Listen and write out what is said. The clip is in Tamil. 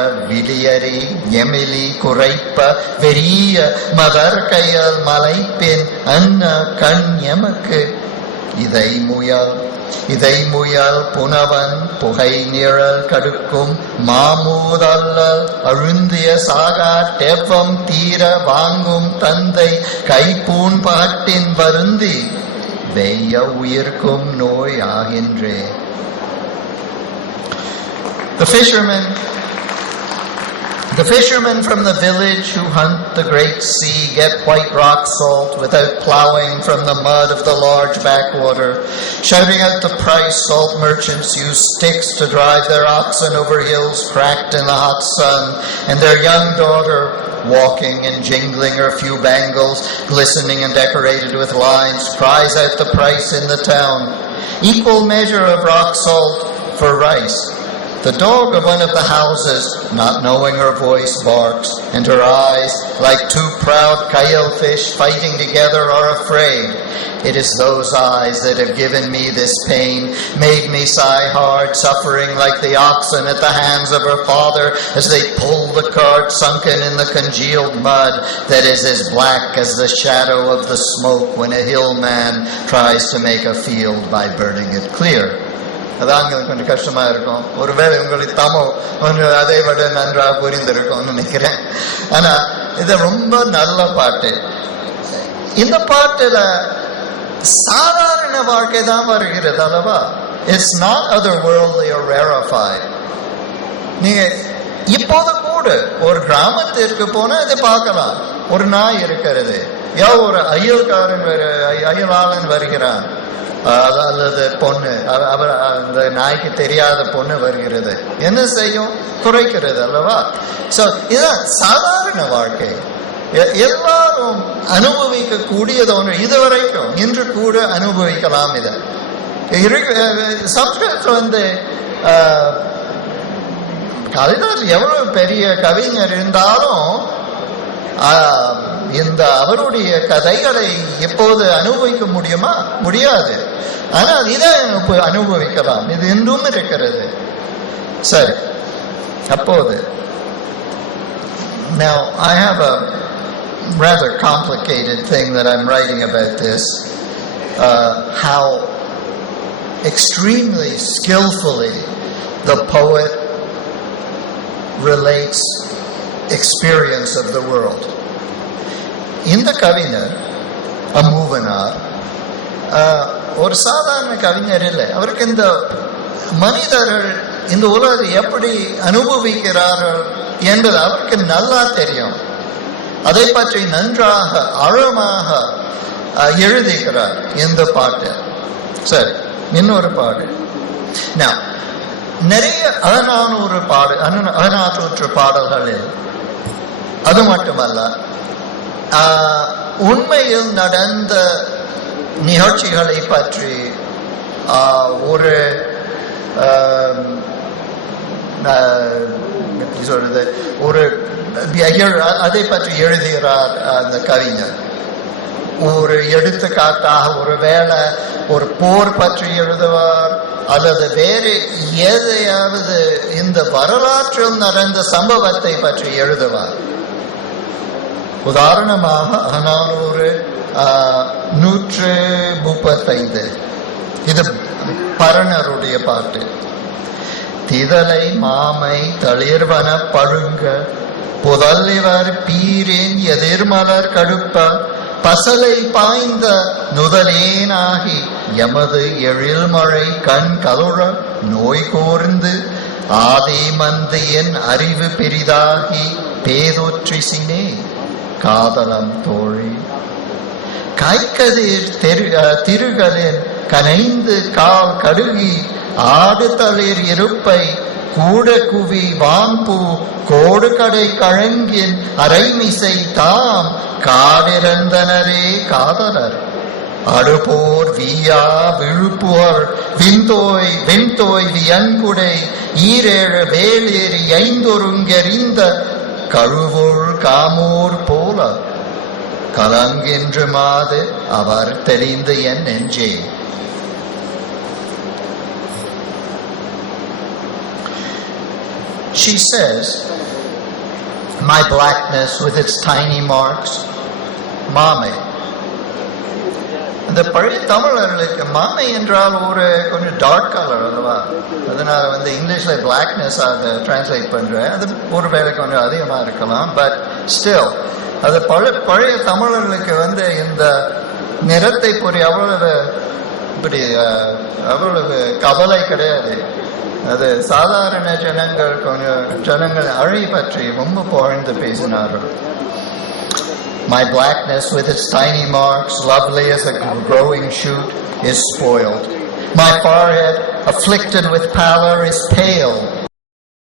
விடியறி எமிலி குறைப்ப வெறிய மதர் கையால் மலைப்பெண் அன்ன கண் எமக்கு. இதை முயல் இதை முயல் புனவன் புகை நிழல் கடுக்கும். மாமூதல்ல அழுந்திய சாகா டெவ்வம் தீர வாங்கும் தந்தை கைப்பூன் பாட்டின் வருந்தி. வெய்ய உயிர்க்கும் நோய் ஆகின்றே The fishermen The fishermen from the village who hunt the great sea get white rock salt without plowing from the mud of the large backwater. Shouting out the price, salt merchants use sticks to drive their oxen over hills cracked in the hot sun, and their young daughter, walking and jingling her few bangles, glistening and decorated with lines, cries out the price in the town. Equal measure of rock salt for rice. The dog of one of the houses, not knowing her voice, barks, and her eyes, like two proud Kyle fish fighting together, are afraid. It is those eyes that have given me this pain, made me sigh hard, suffering like the oxen at the hands of her father as they pull the cart sunken in the congealed mud that is as black as the shadow of the smoke when a hillman tries to make a field by burning it clear. அதான் கொஞ்சம் கஷ்டமா இருக்கும். ஒருவேளை உங்களுக்கு தமிழ் கொஞ்சம் அதை விட நன்றாக புரிந்திருக்கும்னு நினைக்கிறேன். ஆனா இது ரொம்ப நல்ல பாட்டு. இந்த பாட்டுல சாதாரண வாழ்க்கை தான் வருகிறது அல்லவா? It's not other worldly rarefied நீங்க இப்போது கூட ஒரு கிராமத்திற்கு போனா இதை பார்க்கலாம். ஒரு நாய் இருக்கிறது. யோ ஒரு அயல்காரன் வரு- அயலாளன் வருகிறான். அல்லது பொண்ணு. அவர் அந்த நாய்க்கு தெரியாத பொண்ணு வருகிறது. என்ன செய்யும்? குறைக்கிறது அல்லவா? சோ இதுதான் சாதாரண வாழ்க்கை. எ- எல்லாரும் அனுபவிக்க கூடியது ஒன்று இதுவரைக்கும் இன்று கூட அனுபவிக்கலாம் இதை. இருக்கு- சம்ஸ்கிருதத்துல வந்து அஹ், எவ்வளவு பெரிய கவிஞர் இருந்தாலும் ஆஹ், இந்த அவருடைய கதைகளை எப்போது அனுபவிக்க முடியுமா முடியாது ஆனால் இதை அனுப- அனுபவிக்கலாம் இது இன்றும் இருக்கிறது சரி அப்போது Now, I have a rather complicated thing that I'm writing about this. Uh, how extremely skillfully the poet relates experience of the world. இந்த கவிஞர் அம்மூவனார் ஒரு சாதாரண கவிஞர் இல்லை. அவருக்கு இந்த மனிதர்கள் இந்த உலகத்தை எப்படி அனுபவிக்கிறார்கள் என்பது அவருக்கு நல்லா தெரியும். அதை பற்றி நன்றாக ஆழமாக எழுதுகிறார் இந்த பாட்டு. சரி இன்னொரு பாடு. நான் நிறைய அகநானூறு பாடு அகநா- அகநானூற்று பாடல்களில் அது மட்டுமல்ல உண்மையில் நடந்த நிகழ்ச்சிகளை பற்றி ஒரு எப்படி சொல்றது ஒரு அதை பற்றி எழுதுகிறார் அந்த கவிஞர். ஒரு எடுத்துக்காட்டாக ஒரு வேலை ஒரு போர் பற்றி எழுதுவார் அல்லது வேறு எதையாவது இந்த வரலாற்றில் நடந்த சம்பவத்தை பற்றி எழுதுவார். உதாரணமாக அனானூறு நூற்று முப்பத்தைந்து. இது பரணருடைய பாட்டு. திதலை மாமை தளிர்வன பழுங்க புதல்லிவர் பீரேன் எதிர்மலர் கடுப்ப பசலை பாய்ந்த நுதலேனாகி எமது எழில்மழை கண் கலுழ நோய் கோர்ந்து ஆதி மந்தையின் அறிவு பெரிதாகி பேதொற்றிசினே காதலம் தோழி. கைக்கதிர் தெரு அஹ், கனைந்து கால் கடுகி ஆடு தளிர் இருப்பை கூட குவி வான்பூ கோடு கடை கழங்கின் அரைமிசை தாம் காடிறந்தனரே காதலர். அடுபோர் வீயா விழுப்புவர் விந்தோய் வெண்தோய் வியன்புடை ஈரேழு வேலேறி ஐந்தொருங்கெறிந்த கழுவுள் காமூர் போல கலங்கென்று மாது அவர் தெரிந்து என் நெஞ்சே She says my blackness with its tiny marks. மாமை இந்த பழைய தமிழர்களுக்கு மாமை என்றால் ஒரு கொஞ்சம் டார்க் கலர் அல்லவா? அதனால வந்து இங்கிலீஷ்ல பிளாக்னஸ் அதை டிரான்ஸ்லேட் பண்றேன். அது ஒரு வேலை கொஞ்சம் அதிகமா இருக்கலாம் பட் ஸ்டில் அது பழைய பழைய தமிழர்களுக்கு வந்து இந்த நிறத்தை பொறி அவ்வளவு இப்படி அவ்வளவு கவலை கிடையாது. அது சாதாரண ஜனங்கள் கொஞ்சம் ஜனங்கள் அழை பற்றி ரொம்ப புகழ்ந்து பேசினார்கள். My blackness with its tiny marks, lovely as a growing shoot, is spoiled. My forehead, afflicted with pallor, is pale